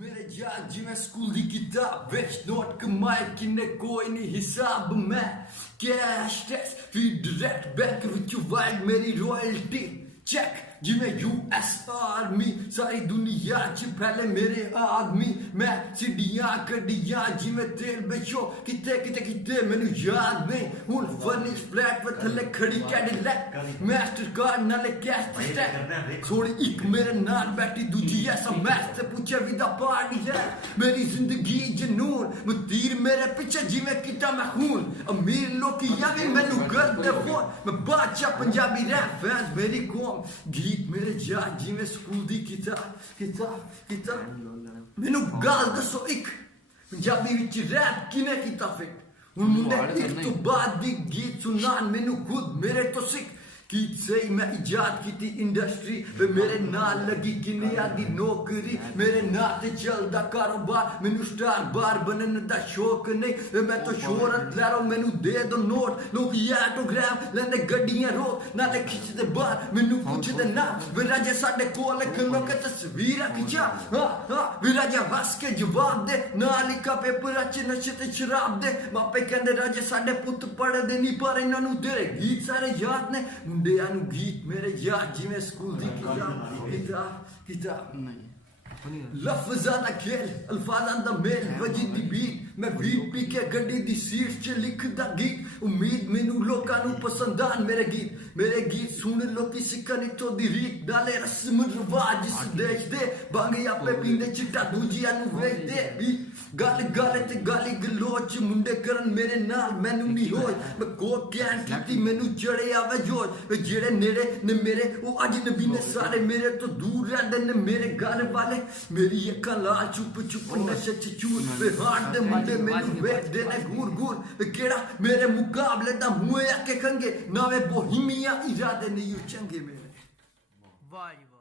मेरे यार जिवें स्कूल दी किताब विच नोट कमाए किन्ने कोई नहीं हिसाब मैं cash tax feed direct bank which wide मेरी रॉयल्टी चेक जिवें यूएस आर्मी सारी दुनिया च फैले मेरे आदमी मैं सीढ़ियां कड्डियां जिवें तेल बेचो किते किते किते मैनू याद नहीं हुन फर्निश फ्लैट पर थल्ले खड़ी कैडिलैक मास्टर कार्ड नाले कैश स्टैक थोड़ी एक मेरे नाल बैठी दूजी ऐसा मैच ते पूछे विदा पार्टी है मेरी जिंदगी जनून मैं तीर मेरे पीछे जिवें किता मैं खून अमीर लोग याद मैनू करदे फोन मैं बादशाह पंजाबी रैप फैंस मेरी कौम गीत मेरे यार जिवें स्कूल दी किताब मैनू गाल दसो एक पंजाबी विच रैप किने कीता फिट हुन मुंडे एक तो बाद दी गीत सुनान मैनू खुद मेरे तो सिख गीत सही मैं इजाद की इंडस्ट्री मेरे नाल लगी किनिया दी नौकरी मेरे नाल ते चलदा कारोबार मैनू स्टार बार बनने दा शौक नहीं मैं तो शोहरत लै रहा मैनू दे दो नोट लोग ऑटोग्राफ लैंदे गड्डियां रोक नाले खिचदे बाहर मैनू पुछदे ना विराजे साडे कोल खलो के तस्वीर खिचा हां विराजा हस के जवाब दे नाल का पेपर च नशे ते शराब दे मापे कहंदे राजे साडे पुੱਤ पढ़दे नहीं पर इन्हां नू तेरे गीत सारे याद ने मुंडिया नू गीत मेरे याद जिवें स्कूल दी किताब लफ्ज़ां दा खेल अल्फाज़ां दा मेल वजी दी बीट मैं बीट पी के गड्डी दी सीट च लिखदा गीत उम्मीद मैनू लोकां नू पसंद आन मेरे गीत सुन लोकी सिक्खन इत्थों दी रीत डाले रस्म रिवाज इस देश दे बांगे आपे पींदे चिट्टा दूजियां नू वेचदे गल ते गाली गलोच मुंडे करन मेरे नाल मैनू नहीं होए मैं को कैन कीती मैनू चढ़े आवे जोश जेड़े नेड़े ने मेरे ओ अजनबी ने सारे मेरे तो दूर रहंदे ने मेरे घर वाले मेरी अक्खां लाल चुप नशे च चूर हार्ट दे मुंडे मैनू वेखदे ने घूर केड़ा मेरे मुकाबले दा मुंह आके खंगे नावे बोहिमिया इरादे नहीं चंगे मेरे वाह